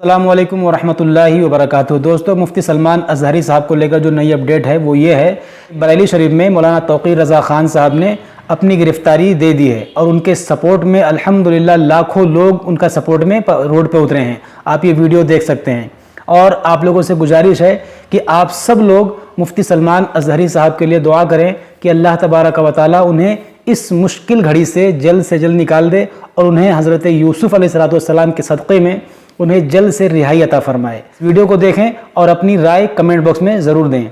अस्सलामु अलैकुम वरहमतुल्लाहि वबरकातुहू। दोस्तों, मुफ्ती सलमान अज़हरी साहब को लेकर जो नई अपडेट है वो ये है, बरेली शरीफ में मौलाना तौक़ीर रज़ा ख़ान साहब ने अपनी गिरफ़्तारी दे दी है और उनके सपोर्ट में अल्हम्दुलिल्लाह लाखों लोग उनका सपोर्ट में रोड पे उतरे हैं। आप ये वीडियो देख सकते हैं और आप लोगों से गुजारिश है कि आप सब लोग मुफ्ती सलमान अज़हरी साहब के लिए दुआ करें कि अल्लाह तबारक व तआला उन्हें इस मुश्किल घड़ी से जल्द निकाल दे और उन्हें हज़रत यूसुफ़ अलैहिस्सलाम के सदक़े में उन्हें जल्द से रिहाई अता फरमाए। वीडियो को देखें और अपनी राय कमेंट बॉक्स में ज़रूर दें।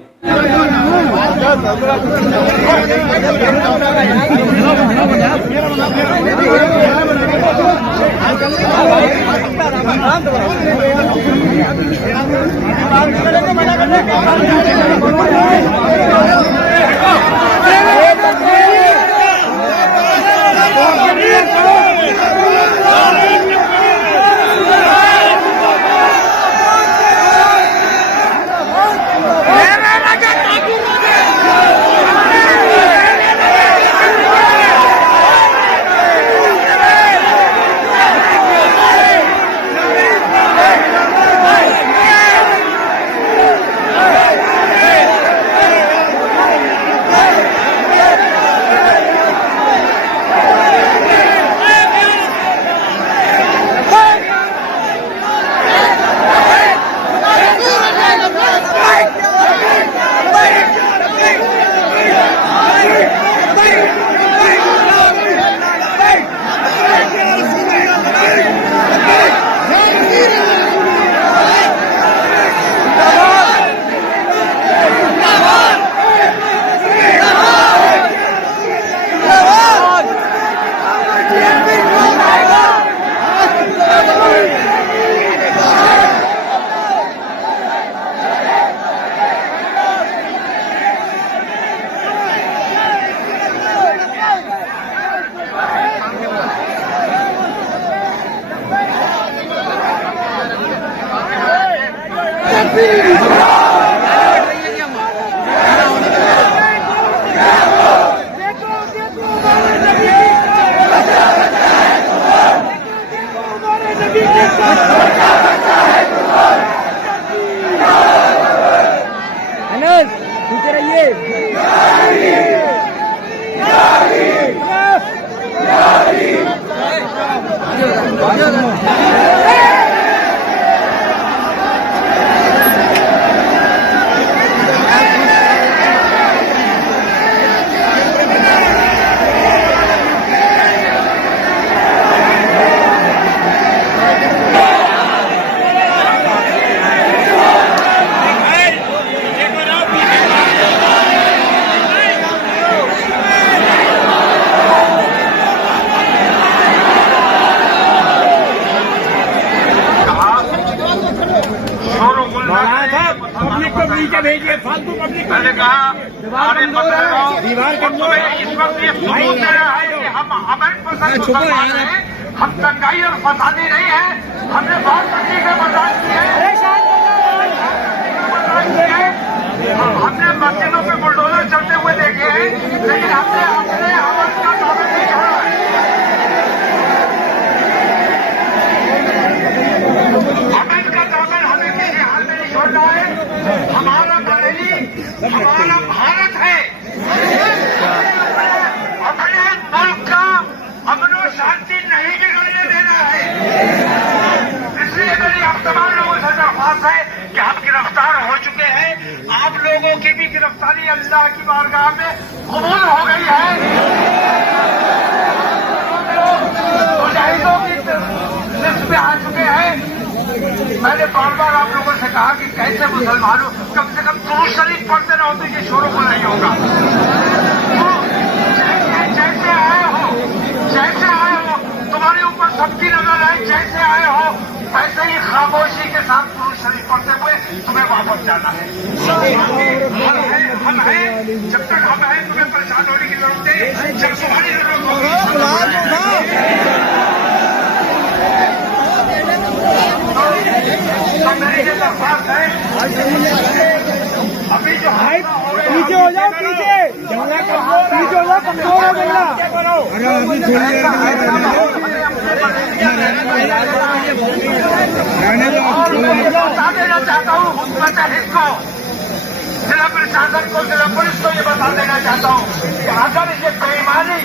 भेजिए फालतू पब्लिक। मैंने कहा दीवार के इस वक्त ये सबूत दे रहा है कि हम अमन पसंद मुसलमान हैं, हम दंगाई और फसादी नहीं है। हमने बहुत तकलीफें बर्दाश्त की है, हमने मस्जिदों पे बुलडोजर चलते हुए देखे हैं, लेकिन हमने अपने अमन का दामन नहीं छोड़ा है। अमन का दामन हमें किसी हाल में नहीं छोड़ना है। हमारा बरेली हमारा भारत है, अपने मुल्क का अमन और शांति नहीं बिगड़ने देना है। इसलिए मेरी आप तमाम लोगों से दरख्वास्त है कि हम गिरफ्तार हो चुके हैं, आप लोगों की भी गिरफ्तारी अल्लाह की बारगाह में कबूल हो गई है। मुजाहिदों की लिस्ट में आ चुके हैं। मैंने बार बार आप लोगों से कहा कि कैसे मुसलमानों कम से कम दुरूद शरीफ पढ़ते रहो तो ये शोरों को नहीं होगा। तो जैसे आए हो तुम्हारे ऊपर सबकी नजर है, जैसे आए हो वैसे ही खामोशी के साथ दुरूद शरीफ पढ़ते हुए तुम्हें वापस जाना है। हम हैं, जब तक हम हैं तुम्हें परेशान होने की जरूरत है। जब तुम्हारी जरूरत होगी मेरी ये दरख्वास्त है, अभी जो पीछे हो जाओ, पीछे हो जाओ, कमजोर हो गया। रहने दो। चाहता हूँ हुकूमत हिंद को, जिला प्रशासन को, जिला पुलिस को ये बता देना चाहता हूँ कि अगर ये बेईमानी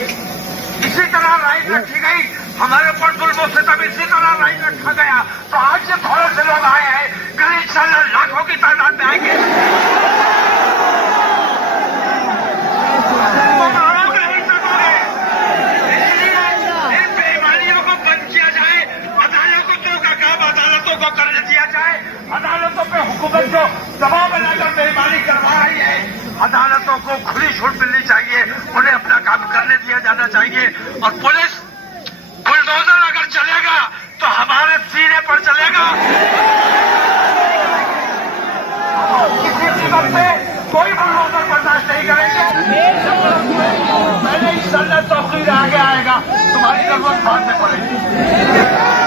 इसी तरह लाइन रखी गई, हमारे ऊपर जुल्म सितम इसी तरह लाइन रखा गया, तो आज से थोड़े से लोग आए हैं, कल इंशाल्लाह लाखों की तादाद में आएंगे। करने दिया जाए, अदालतों पे हुकूमत को दबाव बनाकर बेईमानी करवा रही है, अदालतों को खुली छूट मिलनी चाहिए, उन्हें अपना काम करने दिया जाना चाहिए। और पुलिस बुलडोजर अगर चलेगा तो हमारे सीने पर चलेगा, किसी कीमत पे कोई बुलडोजर बर्दाश्त नहीं करेंगे। मैंने इंशाअल्लाह तौकीर आगे आएगा, तुम्हारी जरूरत बाद में पड़ेगी।